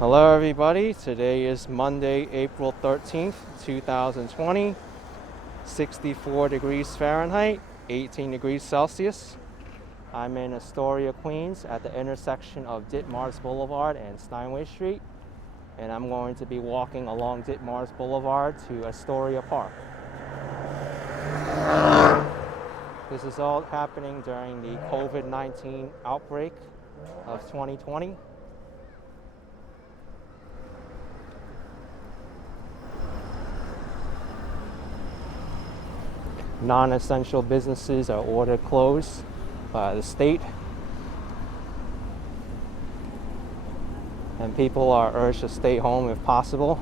Hello everybody, today is Monday, April 13th, 2020, 64 degrees Fahrenheit, 18 degrees Celsius. I'm in Astoria, Queens at the intersection of Ditmars Boulevard and Steinway Street, and I'm going to be walking along Ditmars Boulevard to Astoria Park. This is all happening during the COVID-19 outbreak of 2020. Non-essential businesses are ordered closed by the state, and people are urged to stay home if possible.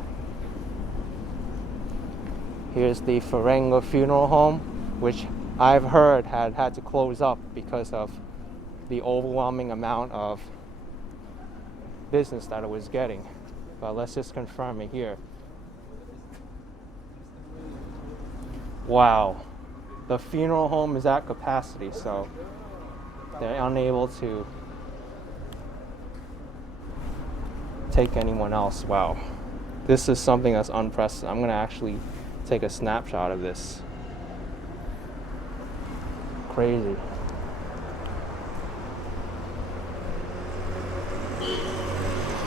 Here's the ⁴ Funeral Home, which I've heard had to close up because of the overwhelming amount of business that it was getting. But let's just confirm it here. Wow. The funeral home is at capacity, so they're unable to take anyone else. Wow. This is something that's unprecedented. I'm going to actually take a snapshot of this. Crazy.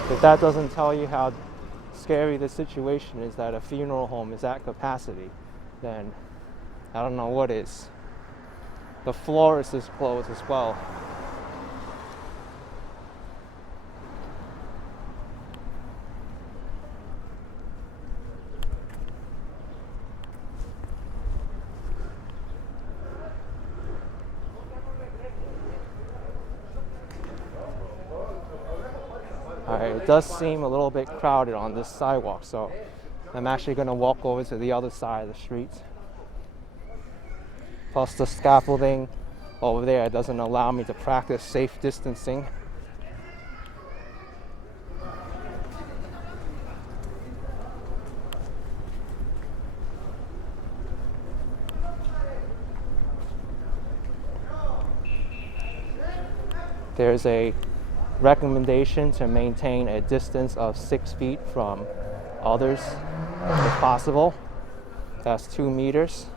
If that doesn't tell you how scary the situation is, that a funeral home is at capacity, then I don't know what is. The florist is closed as well. Alright, it does seem a little bit crowded on this sidewalk, so I'm actually going to walk over to the other side of the street. Plus the scaffolding over there doesn't allow me to practice safe distancing. There's a recommendation to maintain a distance of 6 feet from others if possible. That's 2 meters.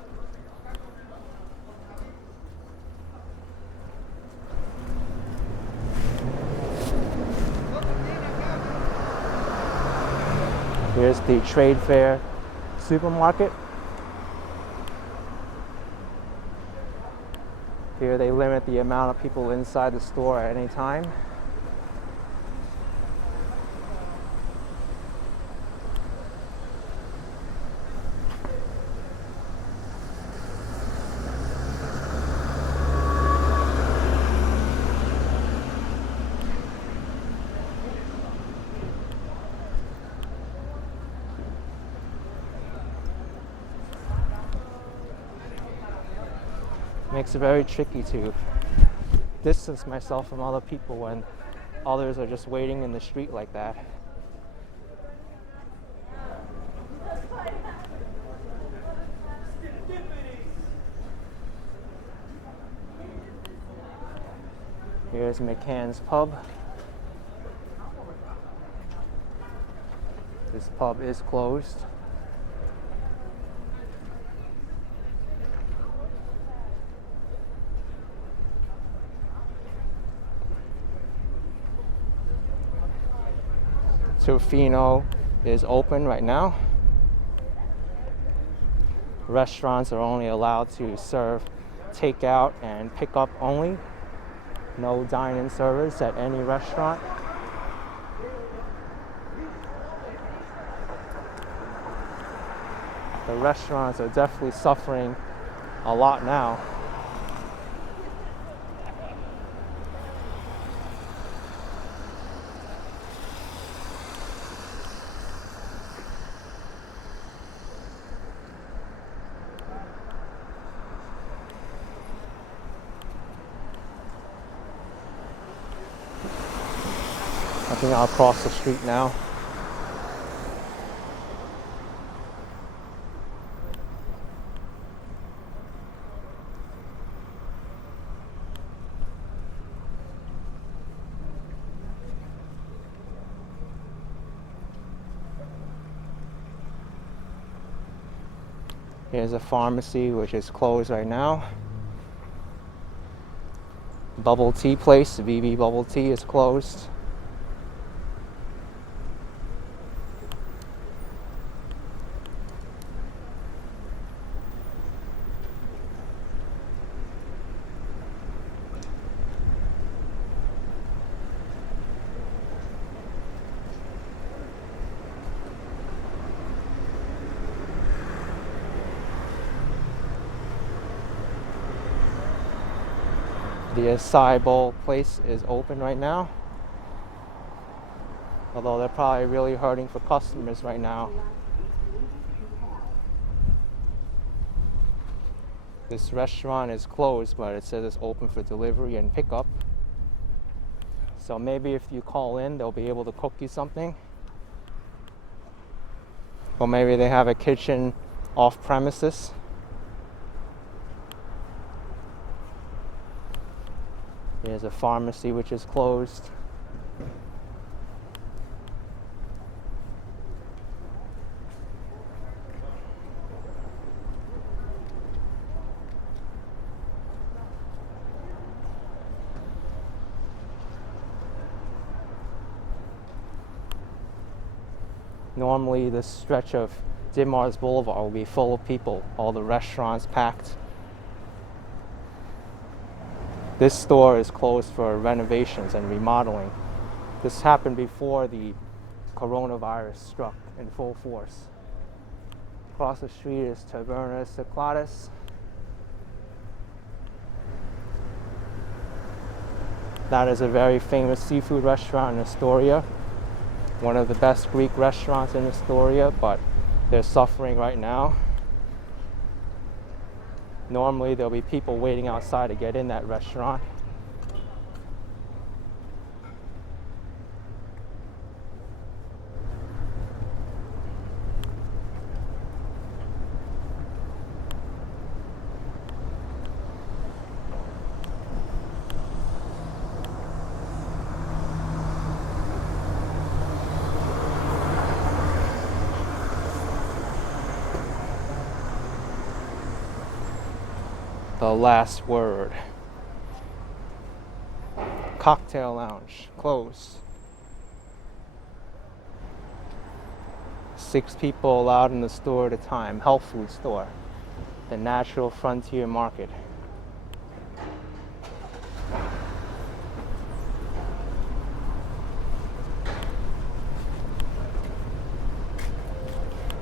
Here's the Trade Fair supermarket. Here they limit the amount of people inside the store at any time. Makes it very tricky to distance myself from other people when others are just waiting in the street like that. Here's McCann's Pub. This pub is closed. Tofino is open right now. Restaurants are only allowed to serve takeout and pickup only. No dine-in service at any restaurant. The restaurants are definitely suffering a lot now. I think I'll cross the street now. Here's a pharmacy which is closed right now. Bubble tea place, VB Bubble Tea, is closed. The acai bowl place is open right now, although they're probably really hurting for customers right now. This restaurant is closed, but it says it's open for delivery and pickup. So maybe if you call in, they'll be able to cook you something. Or maybe they have a kitchen off premises. There's a pharmacy which is closed. Normally this stretch of Ditmars Boulevard will be full of people, all the restaurants packed. This store is closed for renovations and remodeling. This happened before the coronavirus struck in full force. Across the street is ⁴ ¿Cómo⁴ That is a very famous seafood restaurant in Astoria. One of the best Greek restaurants in Astoria, but they're suffering right now. Normally there'll be people waiting outside to get in that restaurant. The last word. Cocktail lounge, closed. 6 people allowed in the store at a time. Health food store. The Natural Frontier Market.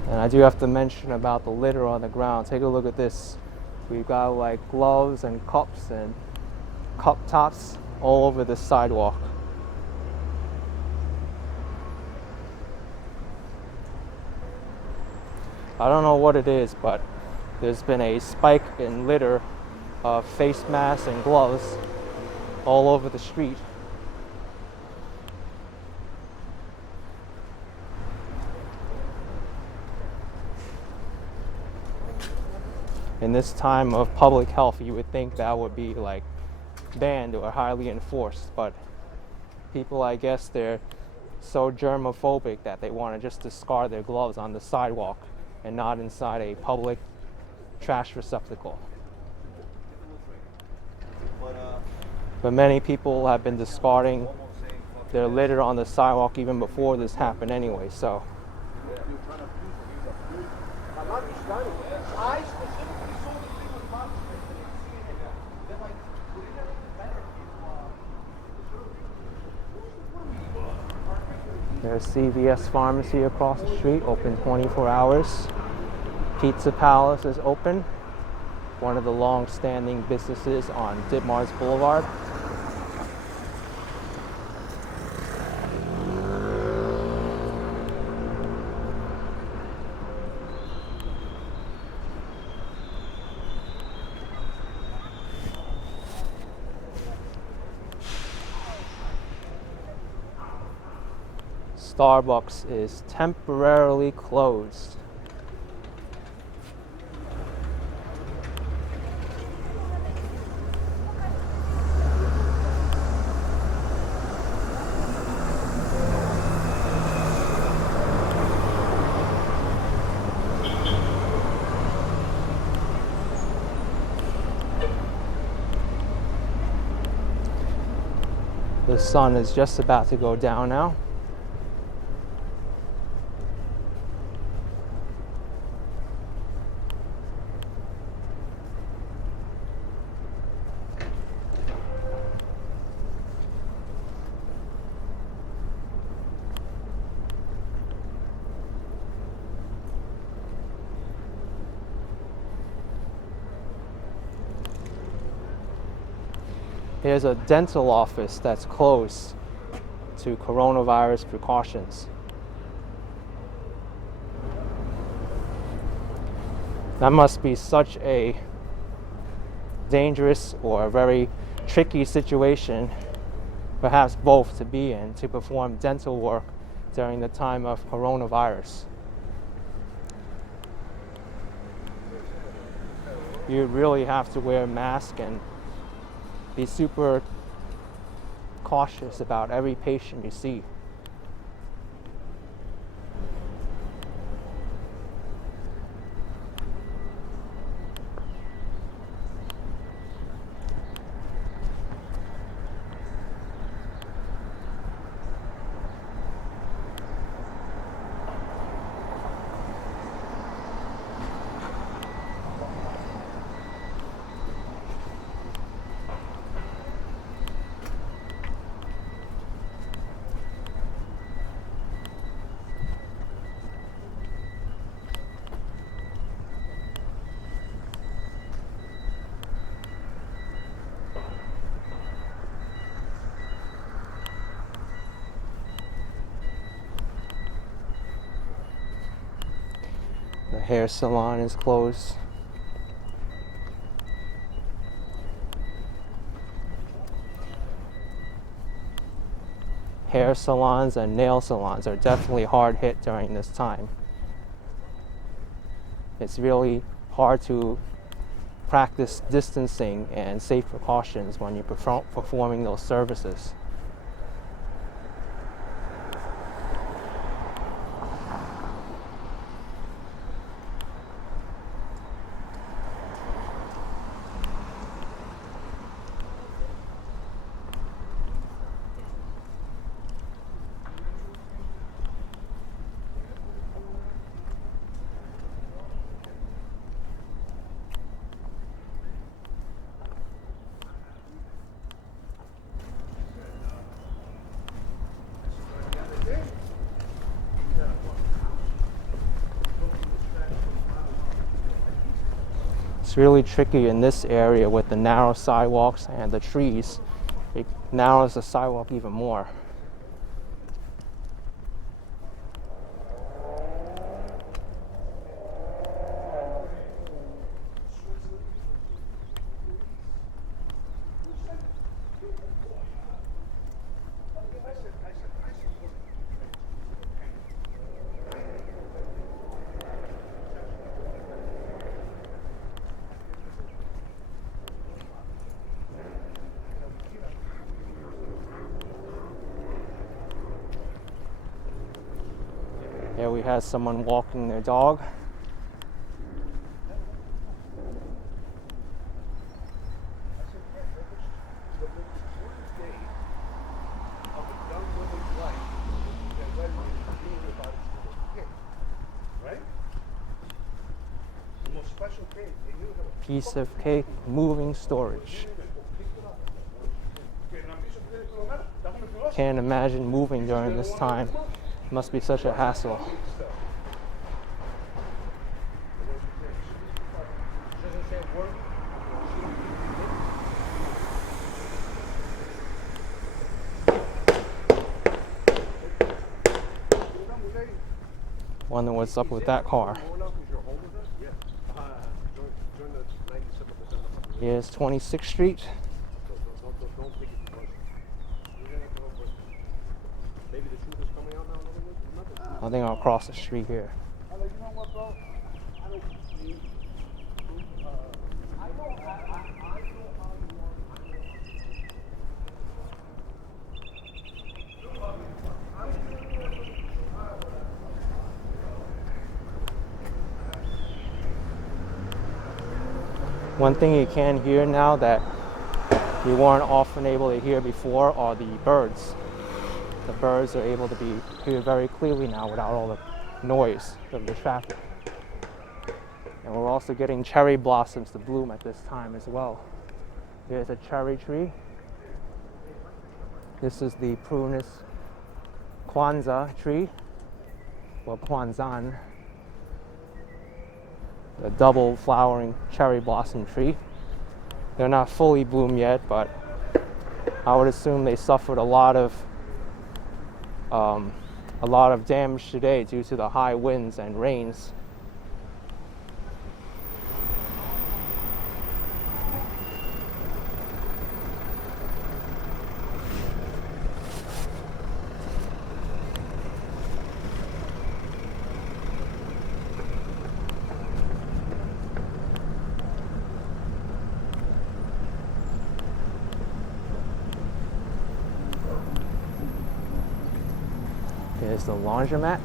And I do have to mention about the litter on the ground. Take a look at this. We've got like gloves and cups and cup tops all over the sidewalk. I don't know what it is, but there's been a spike in litter of face masks and gloves all over the street. In this time of public health, you would think that would be like banned or highly enforced, but people, I guess, they're so germophobic that they want to just discard their gloves on the sidewalk and not inside a public trash receptacle. But many people have been discarding their litter on the sidewalk even before this happened anyway, so. There's CVS Pharmacy across the street, open 24 hours. Pizza Palace is open, one of the long-standing businesses on Ditmars Boulevard. Starbucks is temporarily closed. The sun is just about to go down now. Here's a dental office that's closed to coronavirus precautions. That must be such a dangerous or a very tricky situation, perhaps both, to be in, to perform dental work during the time of coronavirus. You really have to wear a mask and be super cautious about every patient you see. The hair salon is closed. Hair salons and nail salons are definitely hard hit during this time. It's really hard to practice distancing and safe precautions when you're performing those services. It's really tricky in this area with the narrow sidewalks and the trees. It narrows the sidewalk even more. Here we have someone walking their dog. Piece of cake, moving storage. Can't imagine moving during this time. Must be such a hassle. Wonder what's up with that car. Here's 26th Street. I think I'll cross the street here. One thing you can hear now that you weren't often able to hear before are the birds. The birds are able to be heard very clearly now without all the noise of the traffic. And we're also getting cherry blossoms to bloom at this time as well. Here's a cherry tree. This is the Prunus Kwanzaa tree, or Kwanzan, the double flowering cherry blossom tree. They're not fully bloomed yet, but I would assume they suffered a lot of damage today due to the high winds and rains. Here's the laundromat.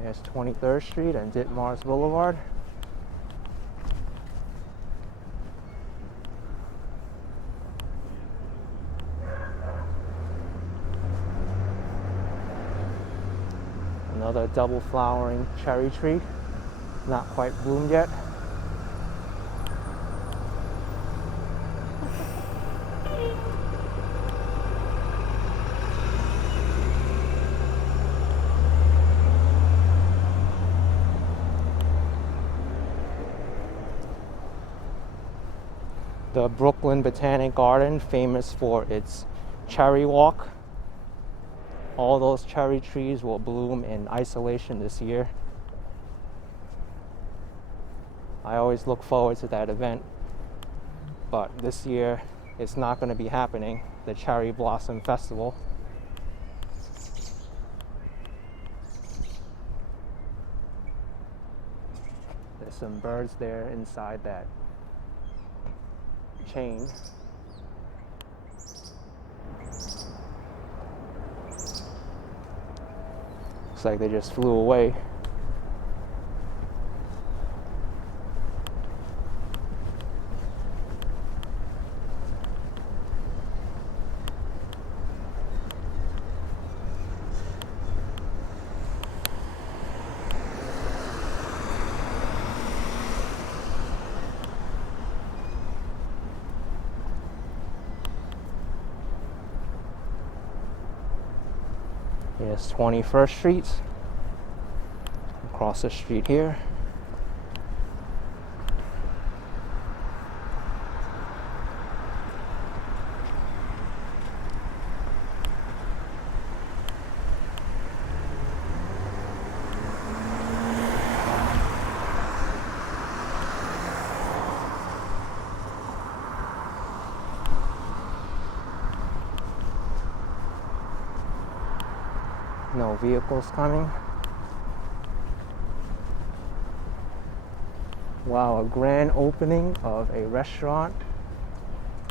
There's 23rd Street and Ditmars Boulevard. Another double flowering cherry tree, not quite bloomed yet. The Brooklyn Botanic Garden, famous for its cherry walk. All those cherry trees will bloom in isolation this year. I always look forward to that event, but this year it's not going to be happening, the Cherry Blossom Festival. There's some birds there inside that chain. Looks like they just flew away. Here's 21st Street. Across the street here. No vehicles coming. Wow, a grand opening of a restaurant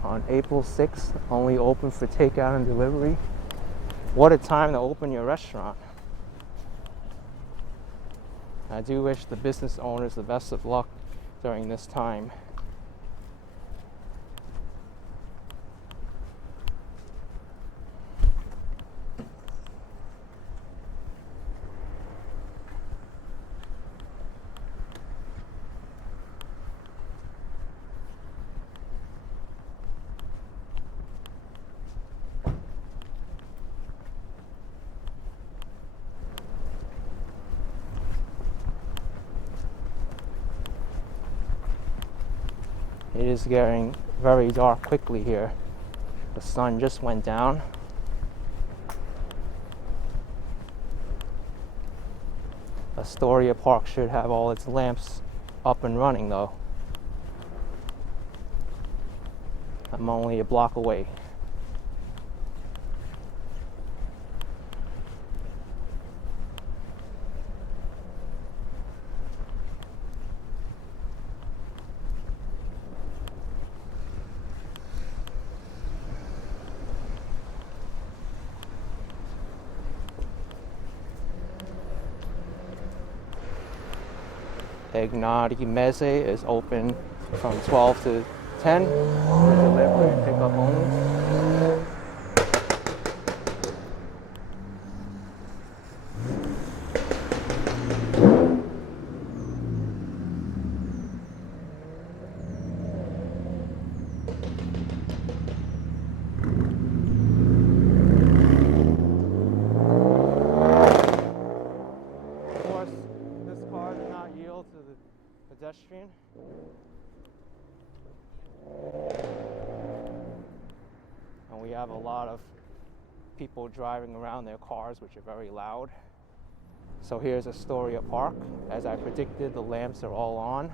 on April 6th, only open for takeout and delivery. What a time to open your restaurant. I do wish the business owners the best of luck during this time. It is getting very dark quickly here. The sun just went down. Astoria Park should have all its lamps up and running though. I'm only a block away. Narrated is open from 12 to 10 for delivery and pickup only. To the pedestrian. And we have a lot of people driving around their cars, which are very loud. So here's Astoria Park. As I predicted, the lamps are all on.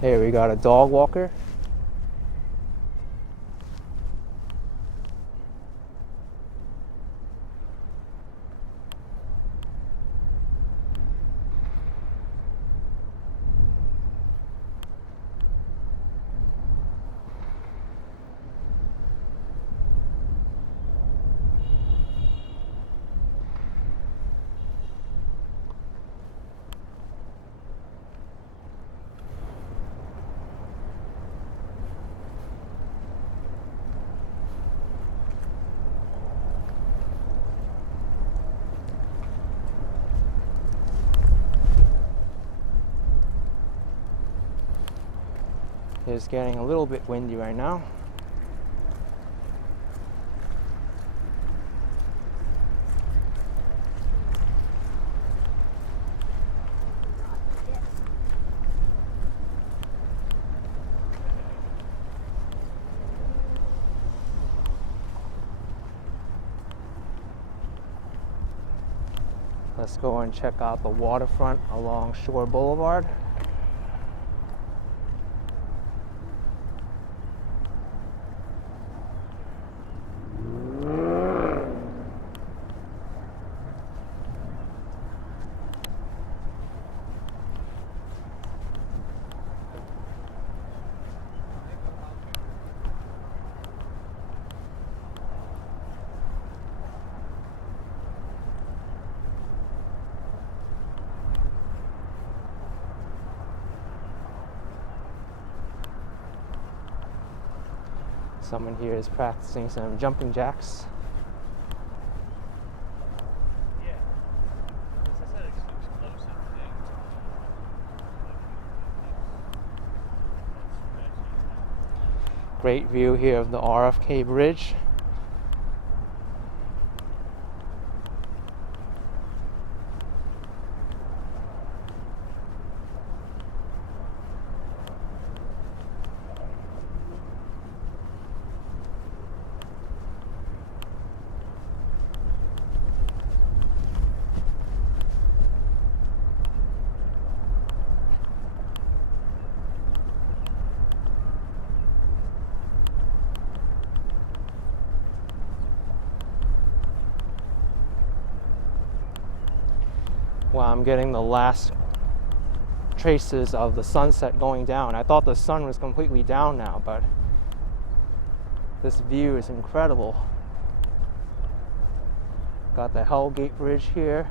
Here we got a dog walker. It's getting a little bit windy right now. Let's go and check out the waterfront along Shore Boulevard. Someone here is practicing some jumping jacks. Great view here of the RFK Bridge. Wow, I'm getting the last traces of the sunset going down. I thought the sun was completely down now, but this view is incredible. Got the Hellgate Bridge here,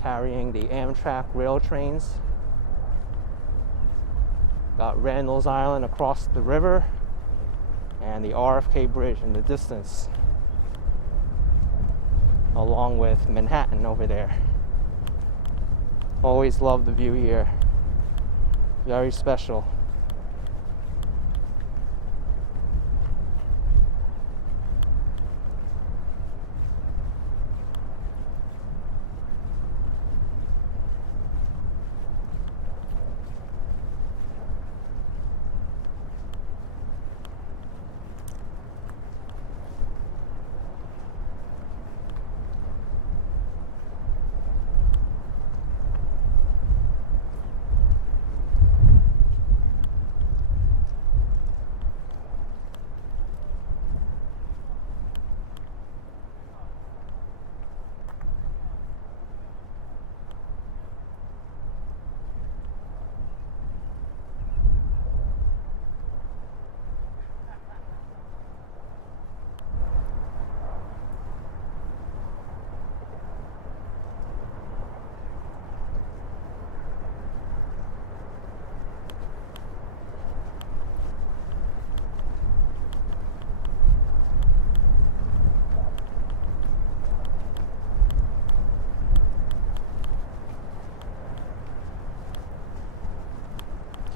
carrying the Amtrak rail trains. Got Randall's Island across the river, and the RFK Bridge in the distance, along with Manhattan over there. Always love the view here. Very special.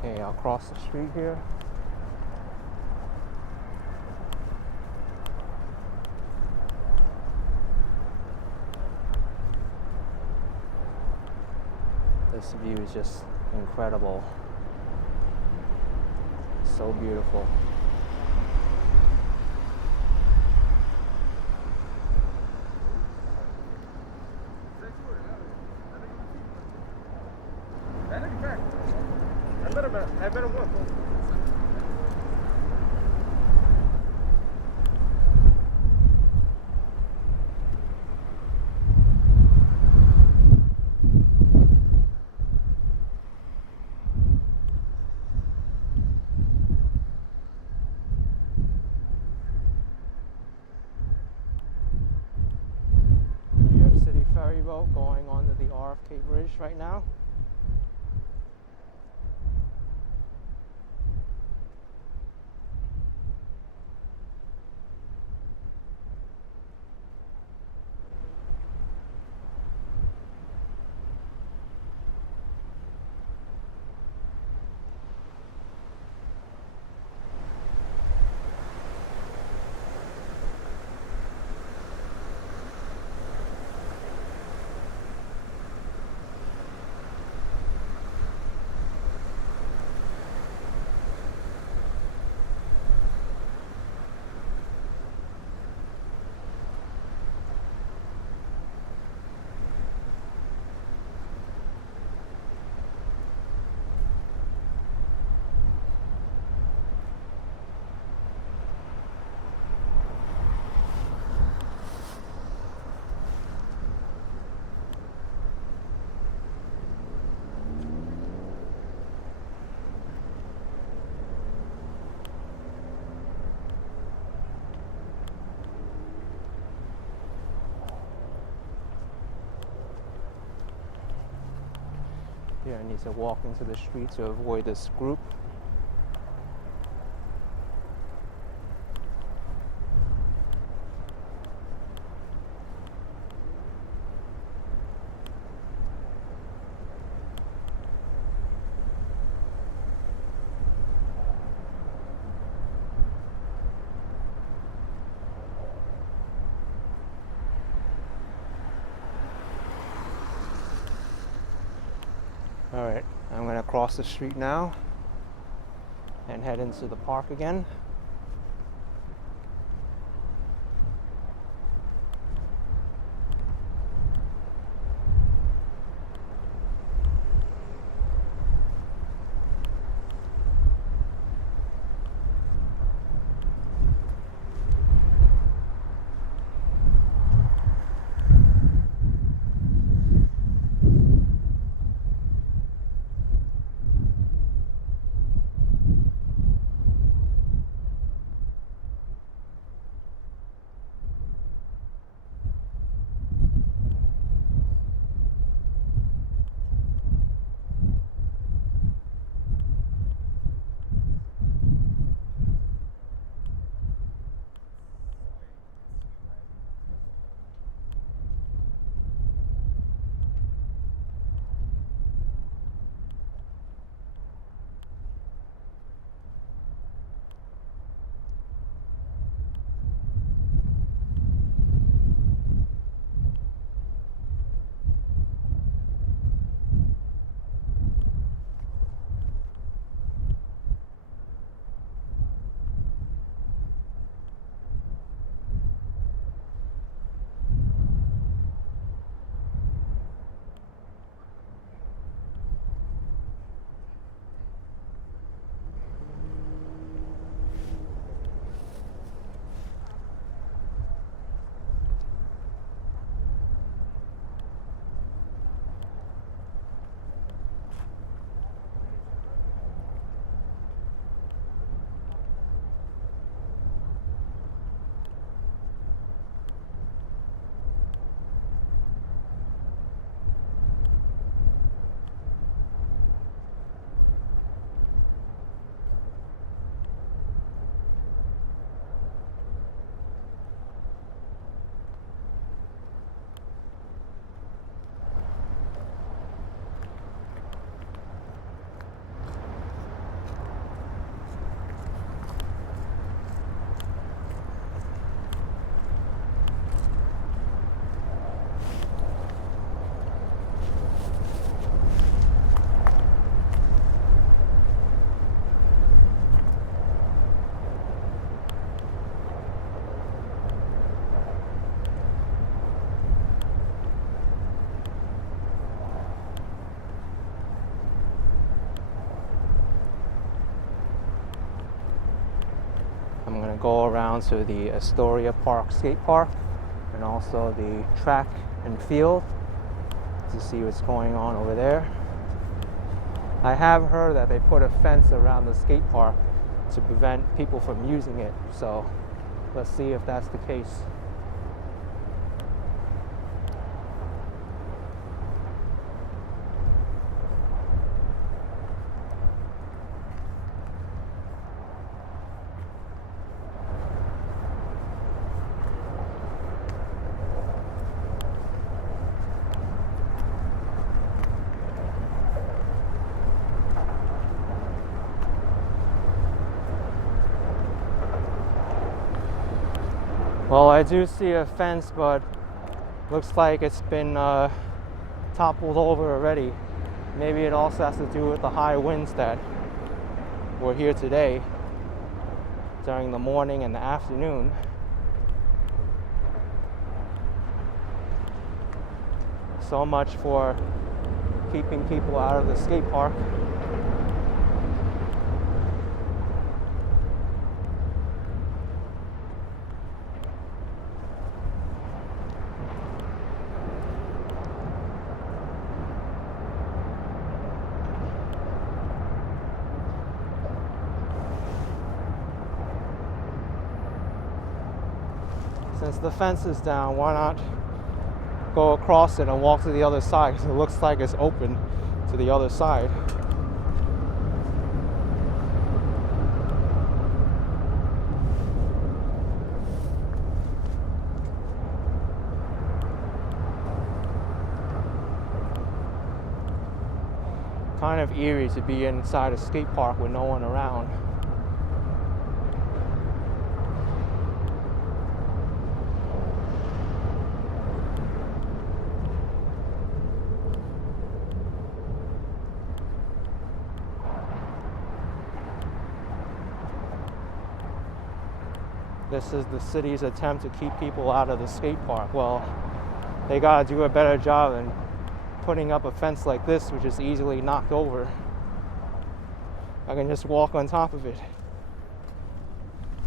Okay, I'll cross the street here. This view is just incredible. So beautiful. Ferry boat going onto the RFK Bridge right now. Here I need to walk into the street to avoid this group. All right, I'm gonna cross the street now and head into the park again. I'm gonna go around to the Astoria Park skate park and also the track and field to see what's going on over there. I have heard that they put a fence around the skate park to prevent people from using it, so let's see if that's the case. Well, I do see a fence, but looks like it's been toppled over already. Maybe it also has to do with the high winds that were here today during the morning and the afternoon. So much for keeping people out of the skate park. Since the fence is down, why not go across it and walk to the other side? It looks like it's open to the other side. Kind of eerie to be inside a skate park with no one around. this is the city's attempt to keep people out of the skate park. Well, they gotta do a better job than putting up a fence like this, which is easily knocked over. I can just walk on top of it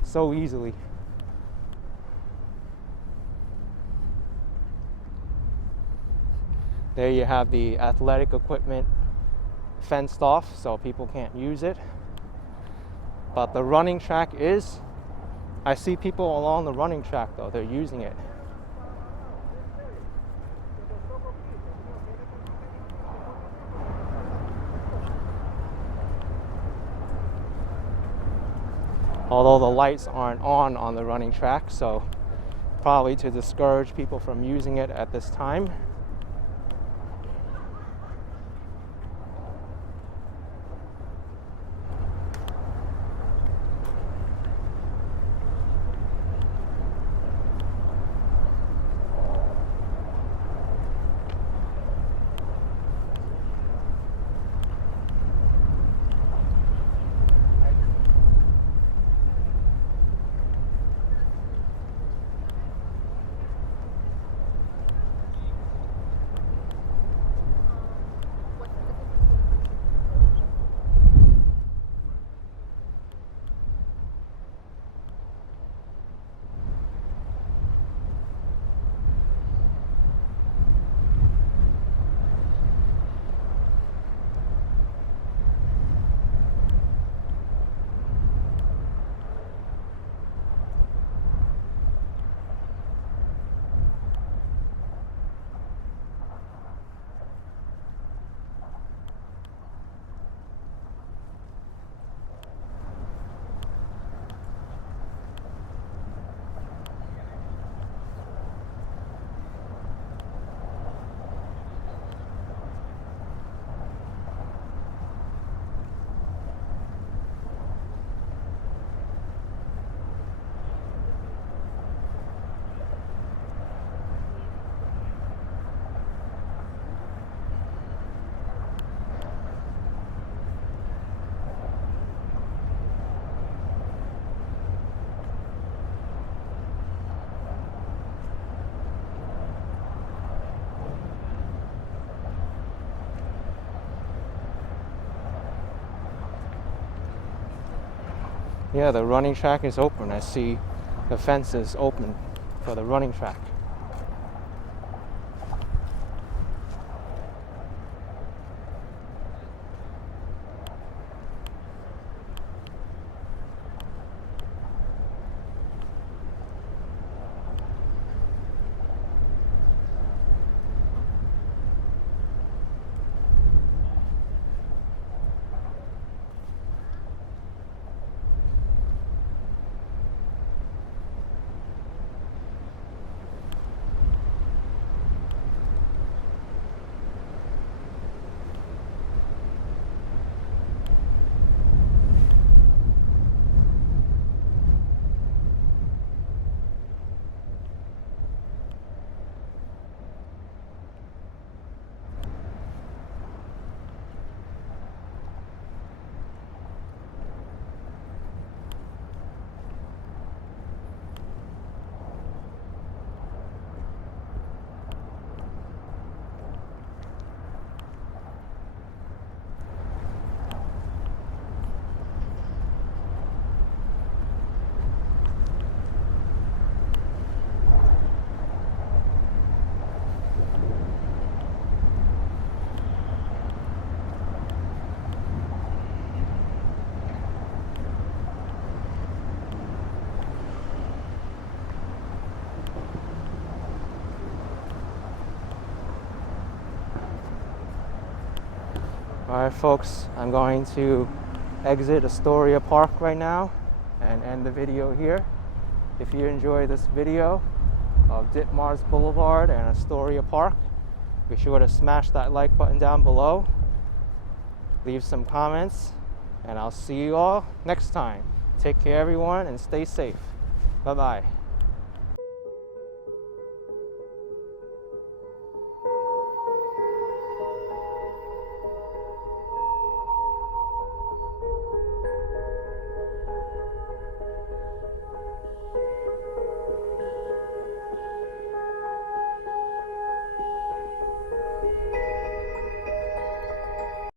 so easily. There you have the athletic equipment fenced off so people can't use it. But the running track is, I see people along the running track though, they're using it. Although the lights aren't on the running track, so probably to discourage people from using it at this time. Yeah, the running track is open. I see the fence is open for the running track. Alright folks, I'm going to exit Astoria Park right now and end the video here. If you enjoyed this video of Ditmars Boulevard and Astoria Park, be sure to smash that like button down below, leave some comments, and I'll see you all next time. Take care everyone and stay safe. Bye bye.